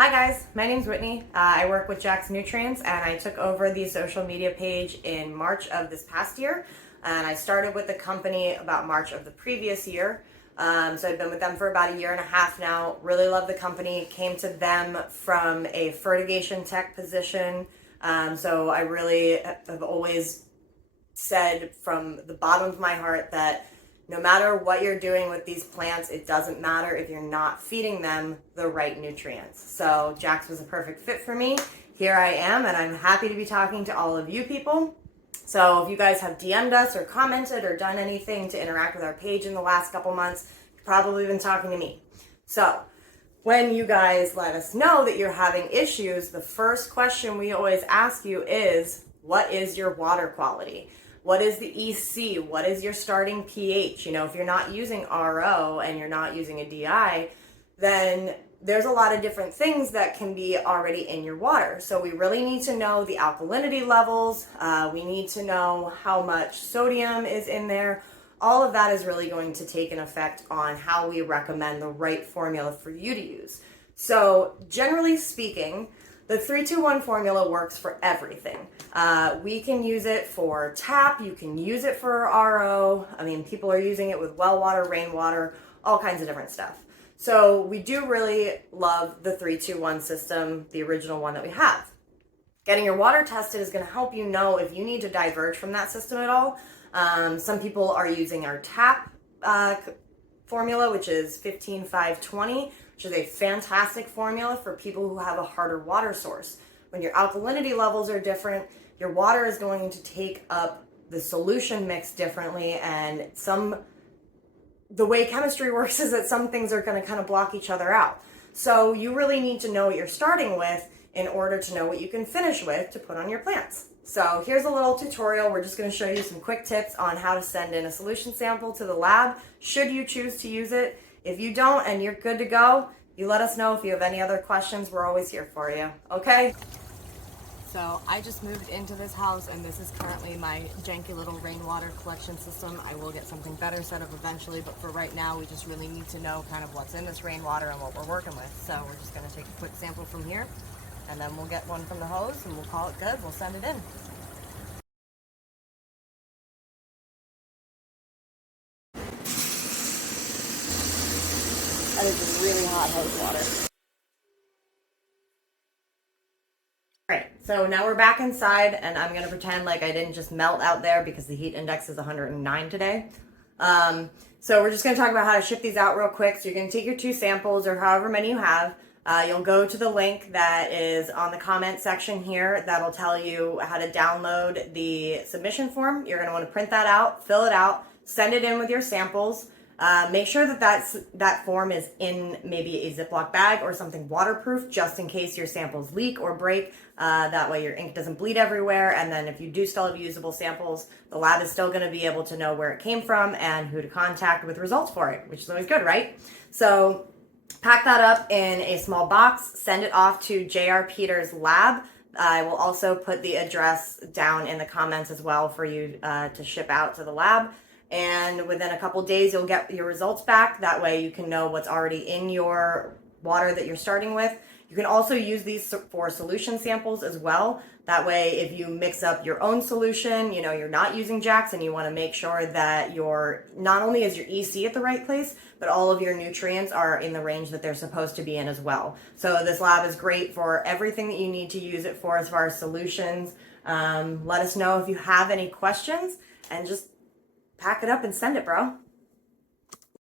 Hi guys, my name's Whitney. I work with Jack's Nutrients and I took over the social media page in March of this past year. And I started with the company about March of the previous year. So I've been with them for about a year and a half now. Really love the company. Came to them from a fertigation tech position. So I really have always said from the bottom of my heart that no matter what you're doing with these plants, it doesn't matter if you're not feeding them the right nutrients. So Jack's was a perfect fit for me. Here I am, and I'm happy to be talking to all of you people. So if you guys have DM'd us or commented or done anything to interact with our page in the last couple months, you've probably been talking to me. So when you guys let us know that you're having issues, the first question we always ask you is, what is your water quality? What is the EC? What is your starting pH? You know, if you're not using RO and you're not using a DI, then there's a lot of different things that can be already in your water. So we really need to know the alkalinity levels. We need to know how much sodium is in there. All of that is really going to take an effect on how we recommend the right formula for you to use. So generally speaking, the 3-2-1 formula works for everything. We can use it for tap, you can use it for RO. I mean, people are using it with well water, rainwater, all kinds of different stuff. So we do really love the 3-2-1 system, the original one that we have. Getting your water tested is going to help you know if you need to diverge from that system at all. Some people are using our tap formula, which is 15-5-20, which is a fantastic formula for people who have a harder water source. When your alkalinity levels are different, your water is going to take up the solution mix differently, and the way chemistry works is that some things are going to kind of block each other out. So you really need to know what you're starting with in order to know what you can finish with to put on your plants. So here's a little tutorial. We're just going to show you some quick tips on how to send in a solution sample to the lab, should you choose to use it. If you don't and you're good to go, you let us know. If you have any other questions, we're always here for you, okay? So I just moved into this house, and this is currently my janky little rainwater collection system. I will get something better set up eventually, but for right now, we just really need to know kind of what's in this rainwater and what we're working with. So we're just gonna take a quick sample from here, and then we'll get one from the hose, and we'll call it good. We'll send it in. That is really hot hose water. Right, so now we're back inside, and I'm gonna pretend like I didn't just melt out there because the heat index is 109 today. So we're just gonna talk about how to ship these out real quick. So you're gonna take your 2 samples or however many you have. You'll go to the link that is on the comment section here. That'll tell you how to download the submission form. You're gonna wanna print that out, fill it out, send it in with your samples. Make sure that that form is in maybe a Ziploc bag or something waterproof, just in case your samples leak or break. That way your ink doesn't bleed everywhere. And then if you do still have usable samples, the lab is still going to be able to know where it came from and who to contact with results for it, which is always good, right? So pack that up in a small box, send it off to J.R. Peters Lab. I will also put the address down in the comments as well for you to ship out to the lab. And within a couple days, you'll get your results back. That way you can know what's already in your water that you're starting with. You can also use these for solution samples as well. That way, if you mix up your own solution, you know, you're not using Jack's and you want to make sure that not only is your EC at the right place, but all of your nutrients are in the range that they're supposed to be in as well. So this lab is great for everything that you need to use it for as far as solutions. Let us know if you have any questions, and just pack it up and send it, bro.